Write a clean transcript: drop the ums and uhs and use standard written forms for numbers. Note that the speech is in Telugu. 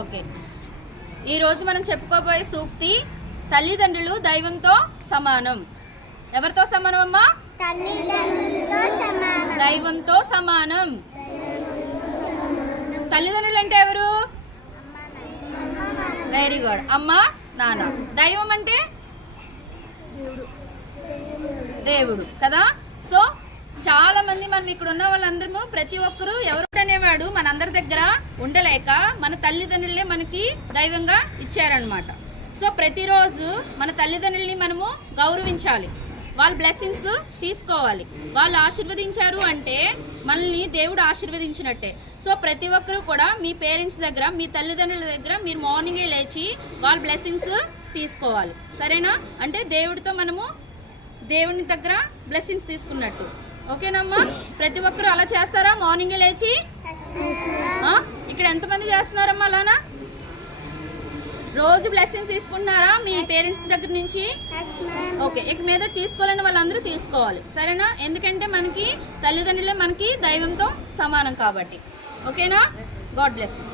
ఓకే, ఈరోజు మనం చెప్పుకోబోయే సూక్తి తల్లిదండ్రులు దైవంతో సమానం. ఎవరితో సమానం అమ్మా? దైవంతో సమానం. తల్లిదండ్రులు అంటే ఎవరు? వెరీ గుడ్, అమ్మ నాన్న. దైవం అంటే దేవుడు కదా. సో చాలా మంది మనం ఇక్కడ ఉన్న వాళ్ళందరము ప్రతి ఒక్కరు ఎవరు అనేవాడు మనందరి దగ్గర ఉండలేక మన తల్లిదండ్రులే మనకి దైవంగా ఇచ్చారనమాట. సో ప్రతిరోజు మన తల్లిదండ్రుల్ని మనము గౌరవించాలి, వాళ్ళ బ్లెస్సింగ్స్ తీసుకోవాలి. వాళ్ళు ఆశీర్వదించారు అంటే మనల్ని దేవుడు ఆశీర్వదించినట్టే. సో ప్రతి ఒక్కరు కూడా మీ పేరెంట్స్ దగ్గర, మీ తల్లిదండ్రుల దగ్గర మీరు మార్నింగే లేచి వాళ్ళ బ్లెస్సింగ్స్ తీసుకోవాలి. సరేనా? అంటే దేవుడితో మనము దేవుని దగ్గర బ్లెస్సింగ్స్ తీసుకున్నట్టు. ఓకేనమ్మా? ప్రతి ఒక్కరు అలా చేస్తారా మార్నింగే లేచి? ఇక్కడ ఎంతమంది చేస్తున్నారమ్మా అలానా? రోజు బ్లెస్సింగ్ తీసుకుంటున్నారా మీ పేరెంట్స్ దగ్గర నుంచి? ఓకే, ఇక మీద తీసుకోలేని వాళ్ళందరూ తీసుకోవాలి. సరేనా? ఎందుకంటే మనకి తల్లిదండ్రులే మనకి దైవంతో సమానం కాబట్టి. ఓకేనా? God bless you.